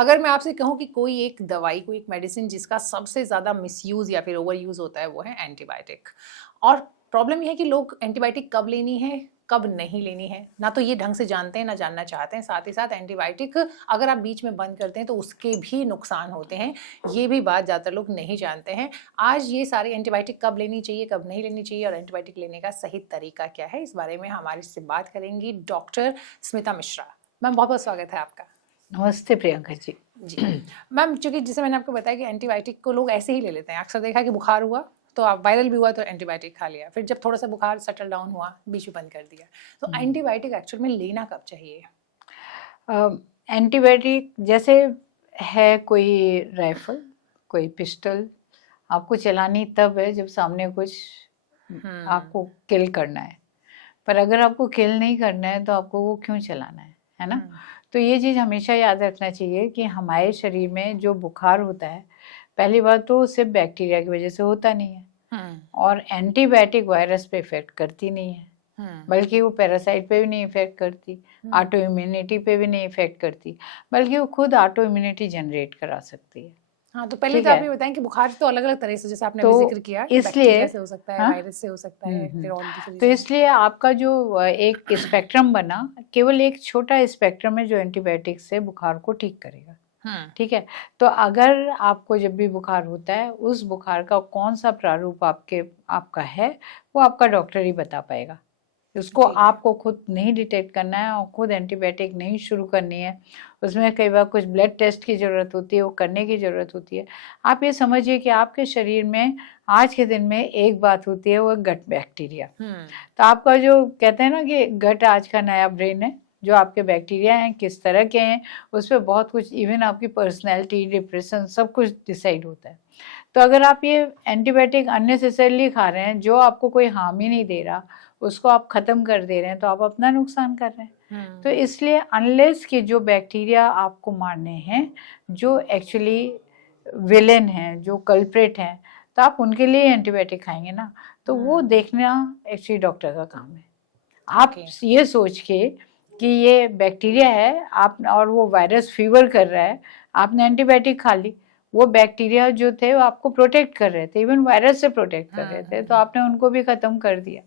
अगर मैं आपसे कहूँ कि कोई एक दवाई, कोई एक मेडिसिन जिसका सबसे ज़्यादा मिसयूज़ या फिर ओवर यूज़ होता है, वो है एंटीबायोटिक। और प्रॉब्लम ये है कि लोग एंटीबायोटिक कब लेनी है, कब नहीं लेनी है, ना तो ये ढंग से जानते हैं, ना जानना चाहते हैं। साथ ही साथ एंटीबायोटिक अगर आप बीच में बंद करते हैं तो उसके भी नुकसान होते हैं, ये भी बात ज़्यादातर लोग नहीं जानते हैं। आज ये सारी एंटीबायोटिक कब लेनी चाहिए, कब नहीं लेनी चाहिए और एंटीबायोटिक लेने का सही तरीका क्या है, इस बारे में हमारे से बात करेंगी डॉक्टर स्मिता मिश्रा। मैम, बहुत बहुत स्वागत है आपका। नमस्ते प्रियंका जी। जी मैम, चूंकि जैसे मैंने आपको बताया कि एंटीबायोटिक को लोग ऐसे ही ले लेते हैं। अक्सर देखा कि बुखार हुआ तो आप वायरल भी हुआ तो एंटीबायोटिक खा लिया, फिर जब थोड़ा सा बुखार सेटल डाउन हुआ बीच में बंद कर दिया। तो एंटीबायोटिक एक्चुअल में लेना कब चाहिए? एंटीबायोटिक जैसे है कोई राइफल, कोई पिस्टल, आपको चलानी तब है जब सामने कुछ आपको किल करना है। पर अगर आपको किल नहीं करना है तो आपको वो क्यों चलाना है ना? तो ये चीज़ हमेशा याद रखना चाहिए कि हमारे शरीर में जो बुखार होता है, पहली बात तो सिर्फ बैक्टीरिया की वजह से होता नहीं है, और एंटीबायोटिक वायरस पे इफेक्ट करती नहीं है, बल्कि वो पैरासाइट पे भी नहीं इफेक्ट करती, ऑटो इम्यूनिटी पे भी नहीं इफेक्ट करती, बल्कि वो खुद ऑटो इम्यूनिटी जनरेट करा सकती है। हाँ, तो पहले तो आप ये बताएं कि बुखार तो अलग अलग तरह से, जैसे आपने तो अभी जिक्र किया, इसलिए से हो सकता है, वायरस से हो सकता है, फिर और दूसरी तो इसलिए आपका जो एक स्पेक्ट्रम बना, केवल एक छोटा स्पेक्ट्रम है जो एंटीबायोटिक से बुखार को ठीक करेगा। ठीक है, तो अगर आपको जब भी बुखार होता है, उस बुखार का कौन सा प्रारूप आपका है, वो आपका डॉक्टर ही बता पाएगा। उसको आपको खुद नहीं डिटेक्ट करना है और खुद एंटीबायोटिक नहीं शुरू करनी है। उसमें कई बार कुछ ब्लड टेस्ट की ज़रूरत होती है, वो करने की ज़रूरत होती है। आप ये समझिए कि आपके शरीर में आज के दिन में एक बात होती है, वो गट बैक्टीरिया। तो आपका जो कहते हैं ना कि गट आज का नया ब्रेन है, जो आपके बैक्टीरिया हैं किस तरह के हैं, उस पर बहुत कुछ, इवन आपकी पर्सनैलिटी, डिप्रेशन, सब कुछ डिसाइड होता है। तो अगर आप ये एंटीबायोटिक अननेसेसरली खा रहे हैं जो आपको कोई हार्म ही नहीं दे रहा, उसको आप ख़त्म कर दे रहे हैं, तो आप अपना नुकसान कर रहे हैं। तो इसलिए अनलेस कि जो बैक्टीरिया आपको मारने हैं, जो एक्चुअली विलेन हैं, जो कल्प्रेट हैं, तो आप उनके लिए एंटीबायोटिक खाएंगे ना, तो वो देखना एक्चुअली डॉक्टर का काम है। आप ये सोच के कि ये बैक्टीरिया है आप, और वो वायरस फीवर कर रहा है, आपने एंटीबायोटिक खा ली, वो बैक्टीरिया जो थे वो आपको प्रोटेक्ट कर रहे थे, इवन वायरस से प्रोटेक्ट कर रहे थे, तो आपने उनको भी खत्म कर दिया।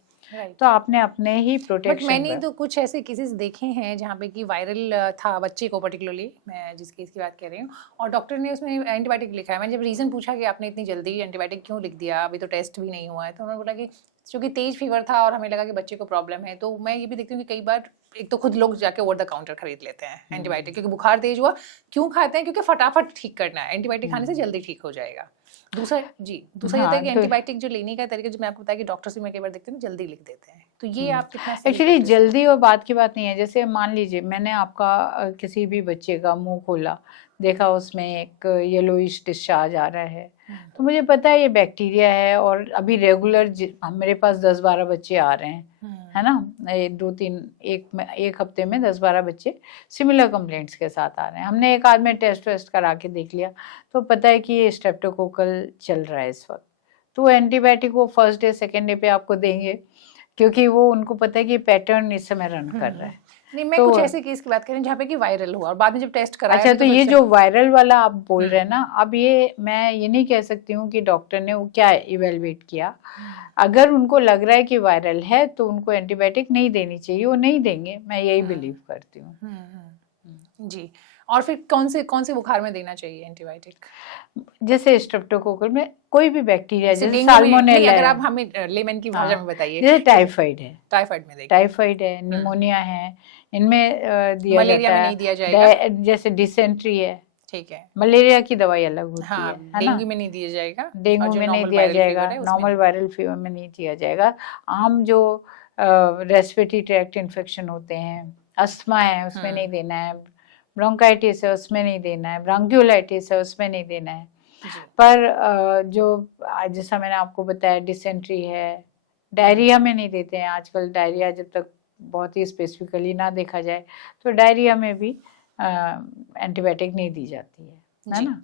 तो आपने अपने ही प्रोटेक्शन। बट मैंने तो कुछ ऐसे केसेस देखे हैं जहाँ पे कि वायरल था बच्चे को, पर्टिकुलरली मैं जिस केस की बात कर रही हूँ, और डॉक्टर ने उसमें एंटीबायोटिक लिखा है। मैंने जब रीज़न पूछा कि आपने इतनी जल्दी एंटीबायोटिक क्यों लिख दिया, अभी तो टेस्ट भी नहीं हुआ है, तो उन्होंने बोला कि क्योंकि तेज फीवर था और हमें लगा कि बच्चे को प्रॉब्लम है। तो मैं ये भी देखती हूँ कि कई बार एक तो खुद लोग जाके ओवर द काउंटर खरीद लेते हैं एंटीबायोटिक, क्योंकि बुखार तेज हुआ। क्यों खाते हैं? क्योंकि फटाफट ठीक करना है, एंटीबायोटिक खाने से जल्दी ठीक हो जाएगा। दूसरा ये होता है कि एंटीबायोटिक जो लेने का तरीका, जो मैं आपको बताया कि डॉक्टर्स भी मैं कई बार देखती हूँ जल्दी लिख देते हैं, तो ये आप कितना एक्चुअली जल्दी और बात की बात नहीं है। जैसे मान लीजिए मैंने आपका किसी भी बच्चे का मुंह खोला, देखा उसमें एक येलोइश डिस्चार्ज आ रहा है, तो मुझे पता है ये बैक्टीरिया है, और अभी रेगुलर मेरे पास 10-12 बच्चे आ रहे हैं, है ना, 2-3 एक हफ्ते में 10-12 बच्चे सिमिलर कंप्लेंट्स के साथ आ रहे हैं। हमने एक आदमी टेस्ट वेस्ट करा के देख लिया, तो पता है कि ये स्ट्रेप्टोकोकल चल रहा है इस वक्त, तो एंटीबायोटिक वो फर्स्ट डे सेकेंड डे पे आपको देंगे, क्योंकि वो उनको पता है कि पैटर्न इस समय रन कर रहा है। नहीं, मैं कुछ ऐसे केस की बात कर रही हूँ जहाँ पे कि वायरल हुआ और बाद में जब टेस्ट कराया। अच्छा, तो ये जो वायरल वाला आप बोल रहे हैं ना, अब ये मैं ये नहीं कह सकती हूँ कि डॉक्टर ने वो क्या इवेलुएट किया। अगर उनको लग रहा है कि वायरल है तो उनको एंटीबायोटिक नहीं देनी चाहिए, वो नहीं देंगे, मैं यही बिलीव करती हूँ। जी, और फिर कौन से बुखार में देना चाहिए एंटीबायोटिक? जैसे स्ट्रेप्टोकोकल में कोई भी बैक्टीरिया, जैसे साल्मोनेला, अगर आप हमें लेमन की भाषा में बताइए। जैसे टाइफाइड है, टाइफाइड है, निमोनिया है, इनमें दिया मलेरिया जाता में है, नहीं दिया जाएगा। जैसे डिसेंट्री है, ठीक है, मलेरिया की दवाई अलग होती है ना, डेंगू में नहीं दिया जाएगा, डेंगू में नहीं दिया जाएगा, नॉर्मल वायरल फीवर में नहीं दिया जाएगा। आम जो रेस्पिरेटरी ट्रैक्ट इन्फेक्शन होते हैं, अस्थमा है, उसमें नहीं देना है, ब्रोंकाइटिस है उसमें नहीं देना है, ब्रोंकियोलाइटिस है उसमें नहीं देना है। पर जो जैसा मैंने आपको बताया डिसेंट्री है, डायरिया में नहीं देते हैं आजकल। डायरिया जब तक बहुत ही स्पेसिफिकली ना देखा जाए तो डायरिया में भी एंटीबायोटिक नहीं दी जाती है ना।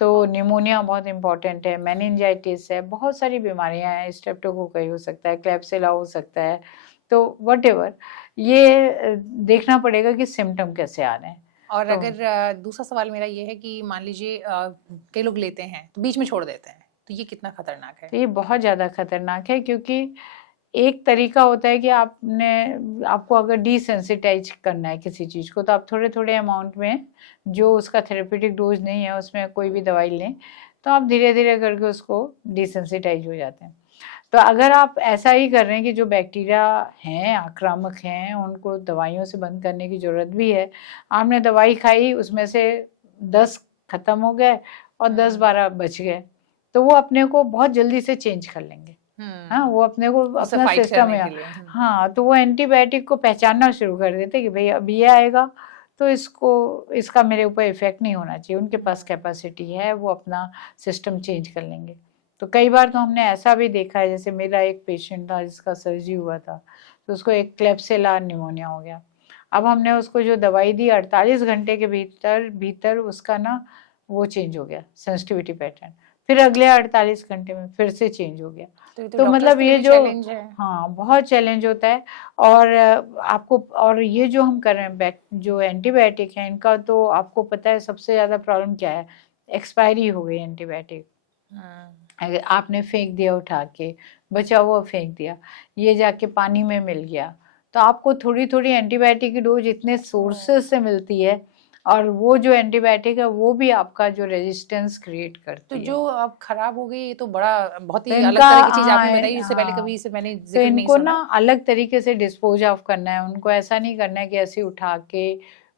तो निमोनिया बहुत इंपॉर्टेंट है, मेनिंजाइटिस है, बहुत सारी बीमारियां हैं, स्ट्रेप्टोकोकल हो सकता है, क्लेप्सिला हो सकता है, तो व्हाटएवर, ये देखना पड़ेगा कि सिम्टम कैसे आ रहे हैं। और तो अगर दूसरा सवाल मेरा ये है कि मान लीजिए कई लोग लेते हैं तो बीच में छोड़ देते हैं, तो ये कितना खतरनाक है? तो ये बहुत ज़्यादा खतरनाक है, क्योंकि एक तरीका होता है कि आपको अगर डिसेंसिटाइज करना है किसी चीज़ को, तो आप थोड़े थोड़े अमाउंट में, जो उसका थेरेपेटिक डोज नहीं है उसमें कोई भी दवाई लें, तो आप धीरे धीरे करके उसको डिसेंसिटाइज हो जाते हैं। तो अगर आप ऐसा ही कर रहे हैं कि जो बैक्टीरिया हैं, आक्रामक हैं, उनको दवाइयों से बंद करने की ज़रूरत भी है, आपने दवाई खाई, उसमें से 10 ख़त्म हो गए और 10-12 बच गए, तो वो अपने को बहुत जल्दी से चेंज कर लेंगे। हाँ, वो अपने को अपना सिस्टम है, हाँ, तो वो एंटीबायोटिक को पहचानना शुरू कर देते कि भाई अब ये आएगा तो इसका मेरे ऊपर इफेक्ट नहीं होना चाहिए। उनके पास कैपेसिटी है, वो अपना सिस्टम चेंज कर लेंगे। तो कई बार तो हमने ऐसा भी देखा है, जैसे मेरा एक पेशेंट था जिसका सर्जरी हुआ था, तो उसको एक क्लेप्सिला निमोनिया हो गया। अब हमने उसको जो दवाई दी, 48 घंटे के भीतर उसका ना वो चेंज हो गया, सेंसिटिविटी पैटर्न, फिर अगले 48 घंटे में फिर से चेंज हो गया। तो मतलब ये जो, हाँ, बहुत चैलेंज होता है। और और ये जो हम कर रहे हैं, जो एंटीबायोटिक है इनका, तो आपको पता है सबसे ज़्यादा प्रॉब्लम क्या है? एक्सपायरी हो गई एंटीबायोटिक, अगर आपने फेंक दिया, उठा के बचा हुआ फेंक दिया, ये जाके पानी में मिल गया, तो आपको थोड़ी थोड़ी एंटीबायोटिक की डोज इतने सोर्सेज से मिलती है, और वो जो एंटीबायोटिक है वो भी आपका जो रेजिस्टेंस क्रिएट करती है। तो जो अब खराब हो गई, ये तो बहुत ही अलग तरह की चीज आपने बताई, इससे पहले कभी इसे मैंने जिक्र नहीं सुना। तो इनको ना अलग तरीके से डिस्पोज ऑफ करना है, उनको ऐसा नहीं करना है कि ऐसे उठा के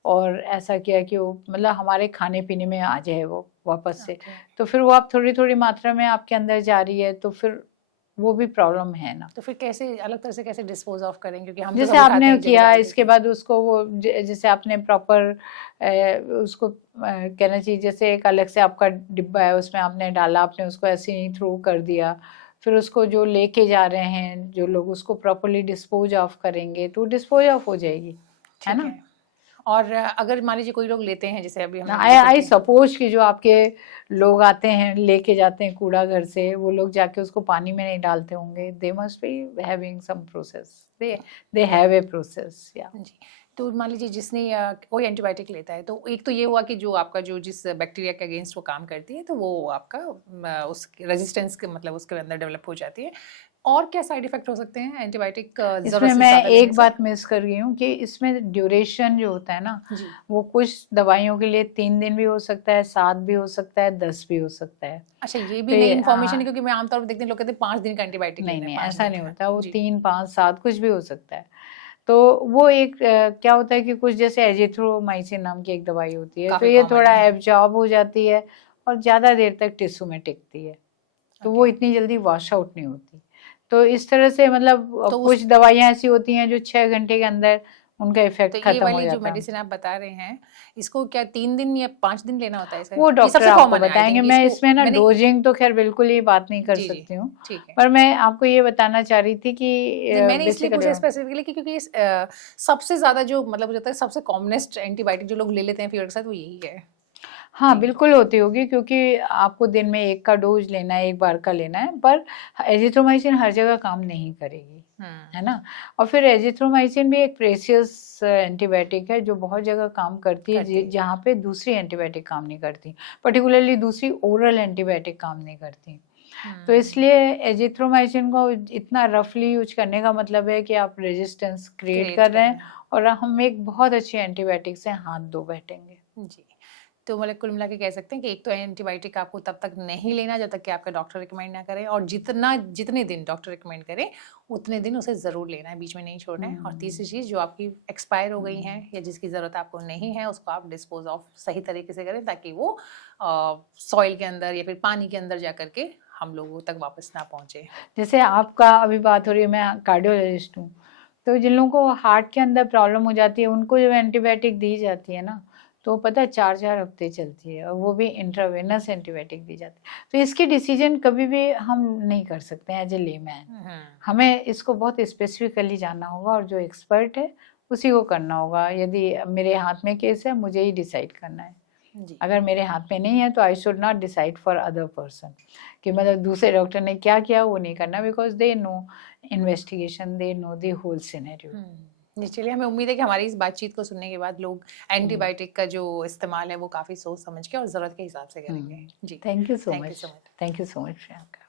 और ऐसा किया कि वो मतलब हमारे खाने पीने में आ जाए वो वापस से। तो फिर वो आप थोड़ी थोड़ी मात्रा में आपके अंदर जा रही है, तो फिर वो भी प्रॉब्लम है ना। तो फिर कैसे अलग तरह से कैसे डिस्पोज ऑफ करें? क्योंकि हम जैसे आपने किया, इसके बाद उसको वो जैसे आपने प्रॉपर उसको कहना चाहिए, जैसे एक अलग से आपका डिब्बा है, उसमें आपने डाला, आपने उसको ऐसे ही थ्रो कर दिया, फिर उसको जो लेके जा रहे हैं जो लोग, उसको प्रॉपरली डिस्पोज ऑफ करेंगे तो डिस्पोज ऑफ हो जाएगी, है ना। और अगर मान लीजिए कोई लोग लेते हैं, जैसे अभी आई सपोज कि जो आपके लोग आते हैं, लेके जाते हैं कूड़ा घर से, वो लोग जाके उसको पानी में नहीं डालते होंगे, they must be having some process, they have a process, या जी। तो मान लीजिए जिसने कोई एंटीबायोटिक लेता है, तो एक तो ये हुआ कि जो आपका जिस बैक्टीरिया के अगेंस्ट वो काम करती है, तो वो आपका उस रेजिस्टेंस के मतलब उसके अंदर डेवलप हो जाती है। और क्या साइड इफेक्ट हो सकते हैं एंटीबायोटिक? इसमें मैं एक बात मिस कर गई हूँ कि इसमें ड्यूरेशन जो होता है ना, वो कुछ दवाइयों के लिए 3 दिन भी हो सकता है, 7 भी हो सकता है, 10 भी हो सकता है। अच्छा, ये भी नई इन्फॉर्मेशन है, क्योंकि मैं आमतौर पर देखती हूँ लोग कहते हैं 5 दिन का एंटीबायोटिक लेना है। नहीं, ऐसा नहीं होता, वो 3, 5, 7 कुछ भी हो सकता है। तो वो एक क्या होता है कि कुछ जैसे एजिथ्रोमाइसिन नाम की एक दवाई होती है, तो ये थोड़ा एब्जॉर्ब हो जाती है और ज़्यादा देर तक टिश्यू में टिकती है, तो वो इतनी जल्दी वॉश आउट नहीं होती। तो इस तरह से मतलब कुछ दवाइयाँ ऐसी होती हैं जो 6 घंटे के अंदर उनका इफेक्ट खत्म हो जाता है। ये वाली जो मेडिसिन आप बता रहे हैं, इसको क्या 3 दिन या 5 दिन लेना होता है? वो डॉक्टर आपको बताएंगे। मैं इसमें ना डोजिंग तो खैर बिल्कुल ही बात नहीं कर सकती हूँ, पर मैं आपको ये बताना चाह रही थी कि मैंने इसलिए पूछा स्पेसिफिकली क्योंकि सबसे ज्यादा जो मतलब मुझे लगता है सबसे कॉमनेस्ट एंटीबायोटिक जो लोग ले लेते हैं फीवर के साथ, वो यही है। हाँ, बिल्कुल होती होगी, क्योंकि आपको दिन में 1 का डोज लेना है, 1 बार का लेना है, पर एजिथ्रोमाइसिन हर जगह काम नहीं करेगी, है ना। और फिर एजिथ्रोमाइसिन भी एक प्रेशियस एंटीबायोटिक है जो बहुत जगह काम करती है, जहाँ पे दूसरी एंटीबायोटिक काम नहीं करती, पर्टिकुलरली दूसरी ओरल एंटीबायोटिक काम नहीं करती। तो इसलिए एजिथ्रोमाइसिन को इतना रफली यूज करने का मतलब है कि आप रेजिस्टेंस क्रिएट कर रहे हैं, और हम एक बहुत अच्छी एंटीबायोटिक से हाथ धो बैठेंगे। जी, तो मतलब कुल मिला के कह सकते हैं कि एक तो एंटीबायोटिक आपको तब तक नहीं लेना जब तक कि आपका डॉक्टर रिकमेंड ना करे, और जितने दिन डॉक्टर रिकमेंड करे उतने दिन उसे ज़रूर लेना है, बीच में नहीं छोड़ना है। और तीसरी चीज़, जो आपकी एक्सपायर हो गई हैं या जिसकी ज़रूरत आपको नहीं है, उसको आप डिस्पोज ऑफ सही तरीके से करें, ताकि वो सॉइल के अंदर या फिर पानी के अंदर जा करके हम लोगों तक वापस ना पहुँचे। जैसे आपका अभी बात हो रही है, मैं कार्डियोलॉजिस्ट हूँ, तो जिन लोगों को हार्ट के अंदर प्रॉब्लम हो जाती है, उनको जब एंटीबायोटिक दी जाती है ना, तो पता है 4-4 हफ्ते चलती है, और वो भी इंट्रावेनस एंटीबायोटिक दी जाती है। तो इसकी डिसीजन कभी भी हम नहीं कर सकते हैं एज ए लेमैन, हमें इसको बहुत स्पेसिफिकली जानना होगा, और जो एक्सपर्ट है उसी को करना होगा। यदि मेरे हाथ में केस है, मुझे ही डिसाइड करना है। अगर मेरे हाथ में नहीं है तो I should not decide for other person, कि मतलब दूसरे डॉक्टर ने क्या किया वो नहीं करना, because they know investigation, they know the whole scenario. जी, चलिए हमें उम्मीद है कि हमारी इस बातचीत को सुनने के बाद लोग एंटीबायोटिक का जो इस्तेमाल है वो काफ़ी सोच समझ के और ज़रूरत के हिसाब से करेंगे। जी, thank you so thank you much, so much. Thank you so much Priyanka.